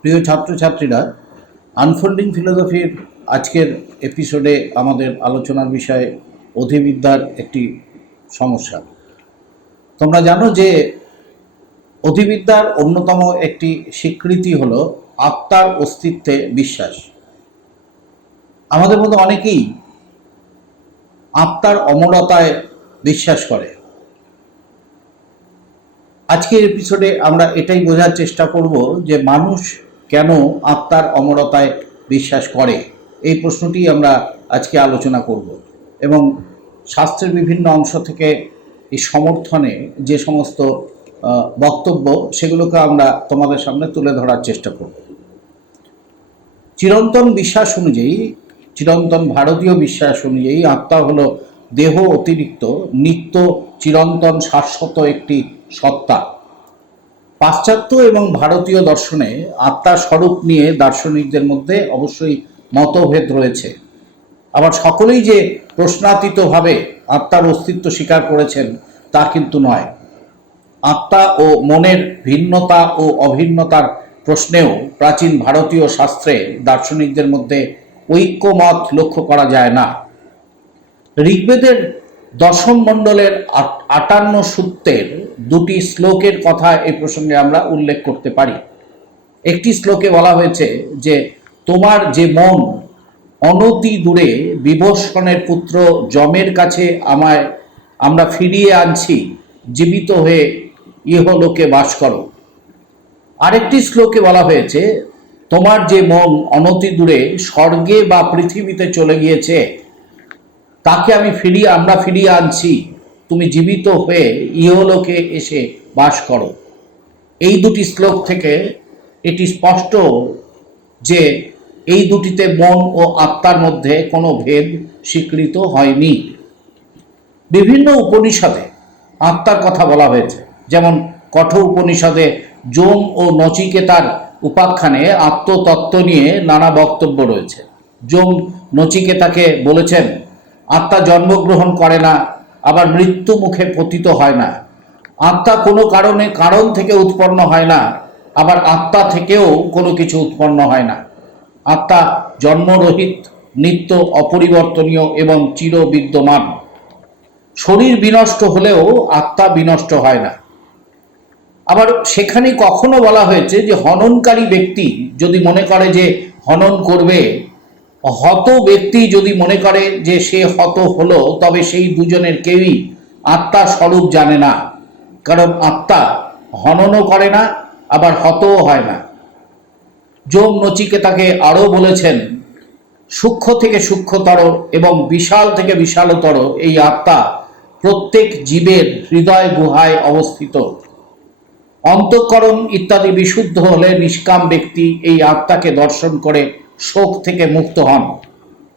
প্রিয় ছাত্রছাত্রীরা আনফোল্ডিং ফিলোসফির আজকের এপিসোডে আমাদের আলোচনার বিষয় অধিবিদ্যার একটি সমস্যা। তোমরা জানো যে অধিবিদ্যার অন্যতম একটি স্বীকৃতি হল আত্মার অস্তিত্বে বিশ্বাস। আমাদের মধ্যে অনেকেই আত্মার অমরতায় বিশ্বাস করে। আজকের এপিসোডে আমরা এটাই বোঝার চেষ্টা করব যে মানুষ কেন আত্মার অমরতায় বিশ্বাস করে। এই প্রশ্নটি আমরা আজকে আলোচনা করব এবং শাস্ত্রের বিভিন্ন অংশ থেকে এই সমর্থনে যে সমস্ত বক্তব্য সেগুলোকে আমরা তোমাদের সামনে তুলে ধরার চেষ্টা করব। চিরন্তন বিশ্বাস অনুযায়ী, চিরন্তন ভারতীয় বিশ্বাস অনুযায়ী আত্মা হলো দেহ অতিরিক্ত, নিত্য চিরন্তন শাশ্বত একটি সত্তা। পাশ্চাত্য এবং ভারতীয় দর্শনে আত্মার স্বরূপ নিয়ে দার্শনিকদের মধ্যে অবশ্যই মতভেদ রয়েছে। আবার সকলেই যে প্রশ্নাতীতভাবে আত্মার অস্তিত্ব স্বীকার করেছেন, তা কিন্তু নয়। আত্মা ও মনের ভিন্নতা ও অভিন্নতার প্রশ্নেও প্রাচীন ভারতীয় শাস্ত্রে দার্শনিকদের মধ্যে ঐক্যমত লক্ষ্য করা যায় না। ঋগ্বেদের দশম মণ্ডলের আটান্ন সূত্রের দুটি শ্লোকের কথা এই প্রসঙ্গে আমরা উল্লেখ করতে পারি। একটি শ্লোকে বলা হয়েছে যে, তোমার যে মন অনতি দূরে বিভূষণের পুত্র যমের কাছে আমায় আমরা ফিরিয়ে আনছি, জীবিত হয়ে ইহলোকে বাস করো। আরেকটি শ্লোকে বলা হয়েছে, তোমার যে মন অনতি দূরে স্বর্গে বা পৃথিবীতে চলে গিয়েছে তাকে আমি ফিরিয়ে, আমরা ফিরিয়ে আনছি। তুমি জীবিত হয়ে ইহলোকে এসে বাস করো। এই দুটি শ্লোক থেকে এটি স্পষ্ট যে এই দুটিতে মন ও আত্মার মধ্যে কোনো ভেদ স্বীকৃত হয়নি। বিভিন্ন উপনিষদে আত্মার কথা বলা হয়েছে। যেমন কঠ উপনিষদে যোম ও নচিকেতার উপাখ্যানে আত্মতত্ত্ব নিয়ে নানা বক্তব্য রয়েছে। যোম নচিকেতাকে বলেছেন আত্মা জন্মগ্রহণ করে না, আবার মৃত্যু মুখে পতিত হয় না। আত্মা কোনো কারণে কারণ থেকে উৎপন্ন হয় না, আবার আত্মা থেকেও কোনো কিছু উৎপন্ন হয় না। আত্মা জন্মরহিত, নিত্য অপরিবর্তনীয় এবং চির বিদ্যমান শরীর বিনষ্ট হলেও আত্মা বিনষ্ট হয় না। আবার সেখানে কখনো বলা হয়েছে যে হননকারী ব্যক্তি যদি মনে করে যে হনন করবে হত ব্যক্তি যদি মনে করে যে সে হত হলো, তবে সেই দুজনের কেউই আত্মা স্বরূপ জানে না। কারণ আত্মা হননও করে না, আবার হতও হয় না। যোম নচিকেতাকে আরও বলেছেন, সূক্ষ্ম থেকে সূক্ষ্মতর এবং বিশাল থেকে বিশালতর এই আত্মা প্রত্যেক জীবের হৃদয় গুহায় অবস্থিত। অন্তঃকরণ ইত্যাদি বিশুদ্ধ হলে নিষ্কাম ব্যক্তি এই আত্মাকে দর্শন করে শোক থেকে মুক্ত হন।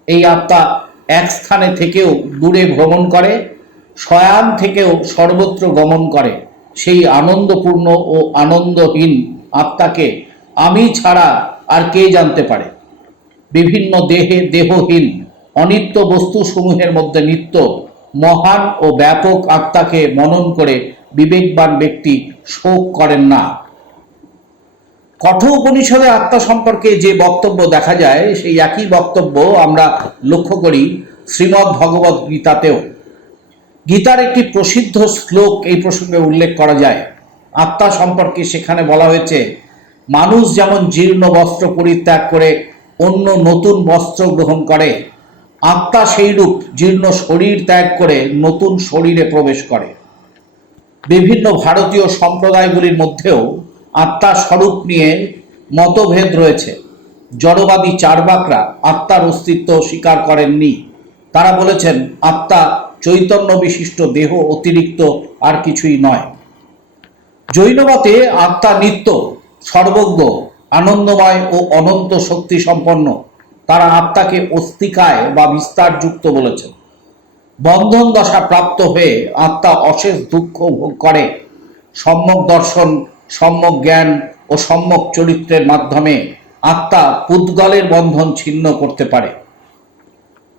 এই আত্মা এক স্থানে থেকেও দূরে ভ্রমণ করে, শয়ান থেকেও সর্বত্র গমন করে। সেই আনন্দপূর্ণ ও আনন্দহীন আত্মাকে আমি ছাড়া আর কে জানতে পারে? বিভিন্ন দেহে দেহহীন, অনিত্য বস্তুসমূহের মধ্যে নিত্য, মহান ও ব্যাপক আত্মাকে মনন করে বিবেকবান ব্যক্তি শোক করেন না। কঠোর উপনিষদে আত্মা সম্পর্কে যে বক্তব্য দেখা যায়, সেই একই বক্তব্য আমরা লক্ষ্য করি শ্রীমদ্ ভগবত গীতাতেও। গীতার একটি প্রসিদ্ধ শ্লোক এই প্রসঙ্গে উল্লেখ করা যায়। আত্মা সম্পর্কে সেখানে বলা হয়েছে, মানুষ যেমন জীর্ণ বস্ত্র পরিত্যাগ করে অন্য নতুন বস্ত্র গ্রহণ করে, আত্মা সেইরূপ জীর্ণ শরীর ত্যাগ করে নতুন শরীরে প্রবেশ করে। বিভিন্ন ভারতীয় সম্প্রদায়গুলির মধ্যেও আত্মার স্বরূপ নিয়ে মতভেদ রয়েছে। জড়বাদী চারবাকরা আত্মার অস্তিত্ব স্বীকার করেননি। তারা বলেছেন, আত্মা চৈতন্য বিশিষ্ট দেহ অতিরিক্ত আর কিছুই নয়। জৈনমতে আত্মা নিত্য, সর্বজ্ঞ, আনন্দময় ও অনন্ত শক্তি সম্পন্ন তারা আত্মাকে অস্তিকায় বা বিস্তারযুক্ত বলেছেন। বন্ধন দশা প্রাপ্ত হয়ে আত্মা অশেষ দুঃখ ভোগ করে। সম্যক দর্শন সম্যক জ্ঞান ও সম্যক চরিত্রের মাধ্যমে আত্মা পুদ্গলের বন্ধন ছিন্ন করতে পারে।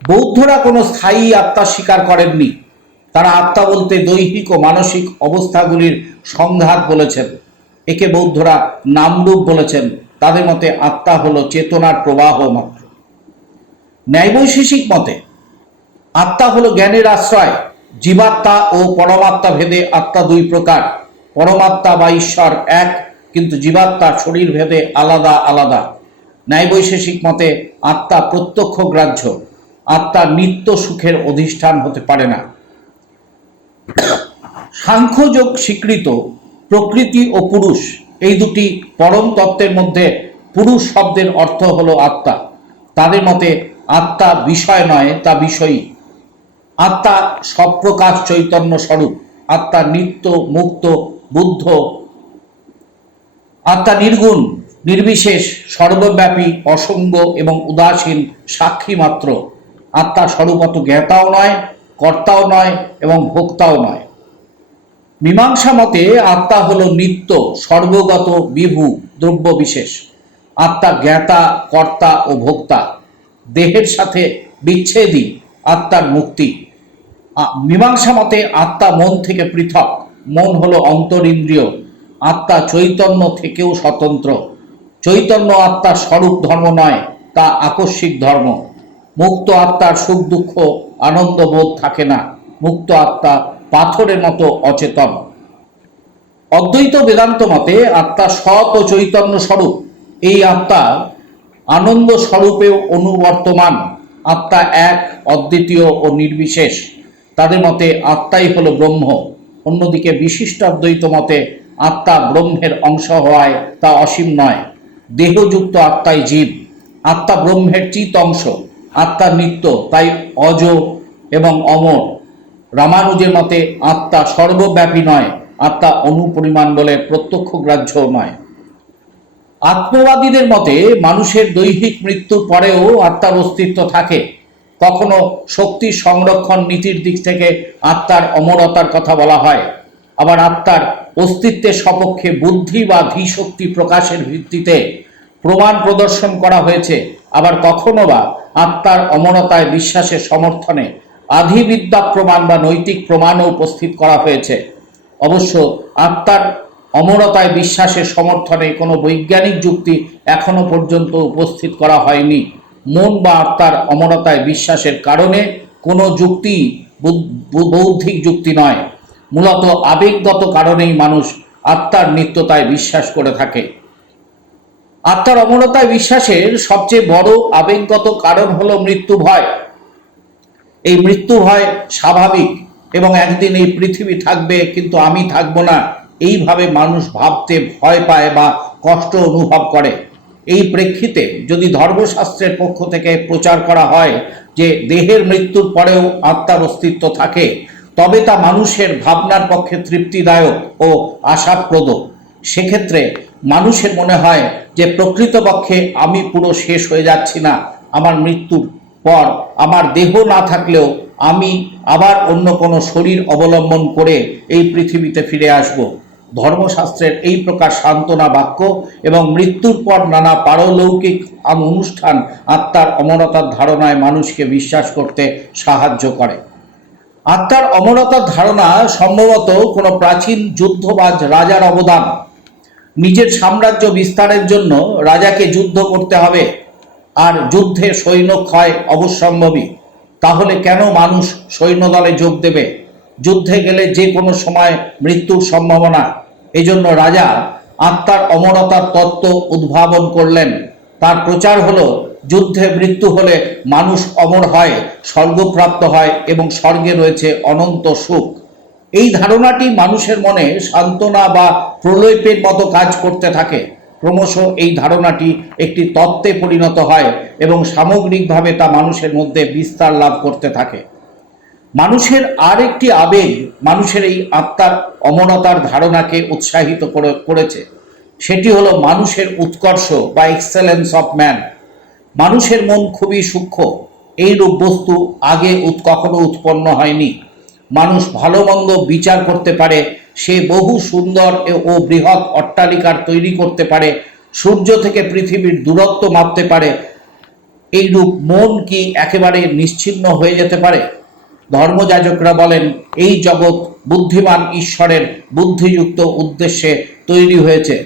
বৌদ্ধরা কোনো স্থায়ী আত্মা স্বীকার করেননি। তারা আত্মা বলতে দৈহিক ও মানসিক অবস্থাগুলির সংঘাত বলেছেন। একে বৌদ্ধরা নামরূপ বলেছেন। তাদের মতে আত্মা হল চেতনার প্রবাহ মাত্র। ন্যায়বৈশেষিক মতে, আত্মা হল জ্ঞানের আশ্রয়। জীবাত্মা ও পরমাত্মা ভেদে আত্মা দুই প্রকার। পরমাত্মা বা ঈশ্বর এক, কিন্তু জীবাত্মা শরীর ভেদে আলাদা আলাদা। ন্যায়বৈশেষিক মতে আত্মা প্রত্যক্ষ গ্রাহ্য। আত্মা নিত্য সুখের অধিষ্ঠান হতে পারে না। সাংখ্যযোগ স্বীকৃত প্রকৃতি ও পুরুষ, এই দুটি পরম তত্ত্বের মধ্যে পুরুষ শব্দের অর্থ হলো আত্মা। তাদের মতে আত্মা বিষয় নয়, তা বিষয়ী। আত্মা সব প্রকাশ চৈতন্য স্বরূপ। আত্মা নিত্য, মুক্ত বুদ্ধ, আত্মা নির্গুণ, নির্বিশেষ, সর্বব্যাপী, অসঙ্গ এবং উদাসীন সাক্ষী মাত্র। আত্মা স্বরূপত জ্ঞাতাও নয়, কর্তাও নয় এবং ভোক্তাও নয়। মীমাংসা মতে আত্মা হলো নিত্য, সর্বগত বিভু, দ্রব্য বিশেষ। আত্মা জ্ঞাতা, কর্তা ও ভোক্তা। দেহের সাথে বিচ্ছেদই আত্মার মুক্তি। মীমাংসা মতে আত্মা মন থেকে পৃথক। মন হলো অন্তরিন্দ্রিয়। আত্মা চৈতন্য থেকেও স্বতন্ত্র। চৈতন্য আত্মার স্বরূপ ধর্ম নয়, তা আকস্মিক ধর্ম। মুক্ত আত্মার সুখ, দুঃখ, আনন্দ, বোধ থাকে না। মুক্ত আত্মা পাথরের মতো অচেতন। অদ্বৈত বেদান্ত মতে আত্মা সৎ ও চৈতন্য স্বরূপ। এই আত্মা আনন্দ স্বরূপেও অনুবর্তমান। আত্মা এক, অদ্বিতীয় ও নির্বিশেষ। তাদের মতে আত্মাই হলো ব্রহ্ম। অন্যদিকে বিশিষ্ট অদ্বৈত মতে আত্মা ব্রহ্মের অংশ হওয়ায় তা অসীম নয়। দেহযুক্ত আত্মাই জীব। আত্মা ব্রহ্মের চিত অংশ। আত্মা নিত্য, তাই অজ এবং অমর। রামানুজের মতে আত্মা সর্বব্যাপী নয়, আত্মা অনুপরিমাণ বলে প্রত্যক্ষ গ্রাহ্য নয়। আত্মবাদীদের মতে মানুষের দৈহিক মৃত্যুর পরেও আত্মার অস্তিত্ব থাকে। কখনো শক্তি সংরক্ষণ নীতির দিক থেকে আত্মার অমরতার কথা বলা হয়। আবার আত্মার অস্তিত্বের সপক্ষে বুদ্ধি বা ধীশক্তি প্রকাশের ভিত্তিতে প্রমাণ প্রদর্শন করা হয়েছে। আবার কখনো বা আত্মার অমরতায় বিশ্বাসের সমর্থনে আধিবিদ্যা প্রমাণ বা নৈতিক প্রমাণও উপস্থিত করা হয়েছে। অবশ্য আত্মার অমরতায় বিশ্বাসের সমর্থনে কোনো বৈজ্ঞানিক যুক্তি এখনও পর্যন্ত উপস্থিত করা হয়নি। মন বা আত্মার অমরতায় বিশ্বাসের কারণে কোনো যুক্তি বৌদ্ধিক যুক্তি নয়। মূলত আবেগগত কারণেই মানুষ আত্মার নিত্যতায় বিশ্বাস করে থাকে। আত্মার অমরতায় বিশ্বাসের সবচেয়ে বড় আবেগগত কারণ হলো মৃত্যু ভয়। এই মৃত্যু ভয় স্বাভাবিক এবং একদিন এই পৃথিবী থাকবে, কিন্তু আমি থাকব না। এইভাবে মানুষ ভাবতে ভয় পায় বা কষ্ট অনুভব করে। এই প্রেক্ষিতে যদি ধর্মশাস্ত্রের পক্ষ থেকে প্রচার করা হয় যে দেহের মৃত্যুর পরেও আত্মার অস্তিত্ব থাকে, তবে তা মানুষের ভাবনার পক্ষে তৃপ্তিদায়ক ও আশাপ্রদ। সেক্ষেত্রে মানুষের মনে হয় যে প্রকৃতপক্ষে আমি পুরো শেষ হয়ে যাচ্ছি না, আমার মৃত্যুর পর আমার দেহ না থাকলেও আমি আবার অন্য কোনো শরীর অবলম্বন করে এই পৃথিবীতে ফিরে আসব। ধর্মশাস্ত্রের এই প্রকার সান্ত্বনা বাক্য এবং মৃত্যুর পর নানা পারলৌকিক অনুষ্ঠান আত্মার অমরতার ধারণায় মানুষকে বিশ্বাস করতে সাহায্য করে। আত্মার অমরতার ধারণা সম্ভবত কোনো প্রাচীন যুদ্ধবাজ রাজার অবদান। নিজের সাম্রাজ্য বিস্তারের জন্য রাজাকে যুদ্ধ করতে হবে আর যুদ্ধে সৈন্য ক্ষয় অবশ্যম্ভাবী তাহলে কেন মানুষ সৈন্যদলে যোগ দেবে? যুদ্ধে গেলে যে কোনো সময় মৃত্যুর সম্ভাবনা এজন্য রাজা আত্মার অমরতার তত্ত্ব উদ্ভাবন করলেন। তার প্রচার হলো, যুদ্ধে মৃত্যু হলে মানুষ অমর হয়, স্বর্গপ্রাপ্ত হয় এবং স্বর্গে রয়েছে অনন্ত সুখ। এই ধারণাটি মানুষের মনে সান্ত্বনা বা প্রলয়পের মতো কাজ করতে থাকে। ক্রমশ এই ধারণাটি একটি তত্ত্বে পরিণত হয় এবং সামগ্রিকভাবে তা মানুষের মধ্যে বিস্তার লাভ করতে থাকে। মানুষের আর একটি আবেগ মানুষের এই আত্মার অমরতার ধারণাকে উৎসাহিত করে করেছে। সেটি হলো মানুষের উৎকর্ষ বা এক্সেলেন্স অফ ম্যান মানুষের মন খুবই সূক্ষ্ম। এইরূপ বস্তু আগে কখনো উৎপন্ন হয়নি। মানুষ ভালো মন্দ বিচার করতে পারে। সে বহু সুন্দর ও বৃহৎ অট্টালিকার তৈরি করতে পারে। সূর্য থেকে পৃথিবীর দূরত্ব মাপতে পারে। এইরূপ মন কি একেবারে নিশ্চিহ্ন হয়ে যেতে পারে? ধর্মযাজকরা বলেন, এই জগৎ বুদ্ধিমান ঈশ্বরের বুদ্ধিযুক্ত উদ্দেশ্যে তৈরি হয়েছে।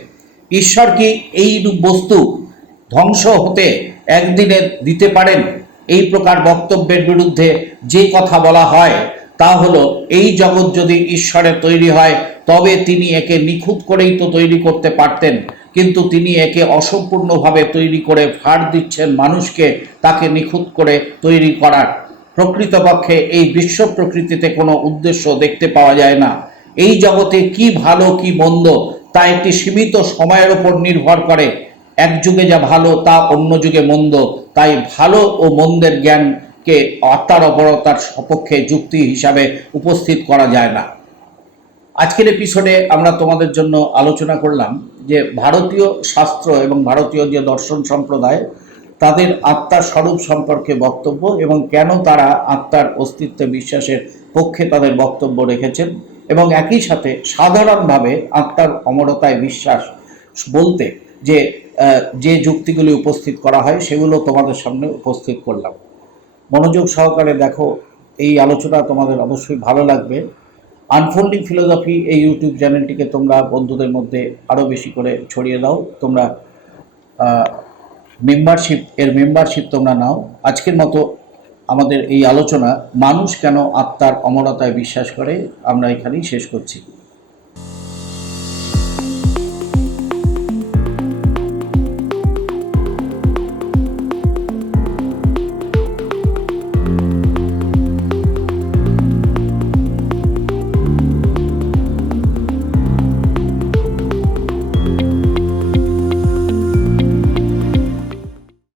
ঈশ্বর কি এই বস্তু ধ্বংস হতে একদিনে দিতে পারেন? এই প্রকার বক্তব্যের বিরুদ্ধে যে কথা বলা হয়, তা হলো, এই জগৎ যদি ঈশ্বরের তৈরি হয়, তবে তিনি একে নিখুঁত করেই তো তৈরি করতে পারতেন। কিন্তু তিনি একে অসম্পূর্ণভাবে তৈরি করে ফাড় দিচ্ছেন মানুষকে, তাকে নিখুঁত করে তৈরি করার। প্রকৃতপক্ষে এই বিশ্ব প্রকৃতিতে কোনো উদ্দেশ্য দেখতে পাওয়া যায় না। এই জগতে কি ভালো, কি মন্দ, তা একটি সীমিত সময়ের উপর নির্ভর করে। এক যুগে যা ভালো, তা অন্য যুগে মন্দ। তাই ভালো ও মন্দের জ্ঞানকে আত্মার অপরতার সপক্ষে যুক্তি হিসাবে উপস্থিত করা যায় না। আজকের এপিসোডে আমরা তোমাদের জন্য আলোচনা করলাম যে ভারতীয় শাস্ত্র এবং ভারতীয় যে দর্শন সম্প্রদায় তাদের আত্মার স্বরূপ সম্পর্কে বক্তব্য এবং কেন তারা আত্মার অস্তিত্বে বিশ্বাসের পক্ষে তাদের বক্তব্য রেখেছেন এবং একই সাথে সাধারণভাবে আত্মার অমরতায় বিশ্বাস বলতে যে যে যুক্তিগুলি উপস্থিত করা হয় সেগুলো তোমাদের সামনে উপস্থিত করলাম। মনোযোগ সহকারে দেখো, এই আলোচনা তোমাদের অবশ্যই ভালো লাগবে। আনফোল্ডিং ফিলোসফি এই ইউটিউব চ্যানেলটিকে তোমরা বন্ধুদের মধ্যে আরও বেশি করে ছড়িয়ে দাও। তোমরা মেম্বারশিপ এর মেম্বারশিপ তোমরা নাও। আজকের মতো আমাদের এই আলোচনা, মানুষ কেন আত্মার অমরতায় বিশ্বাস করে, আমরা এখানেই শেষ করছি।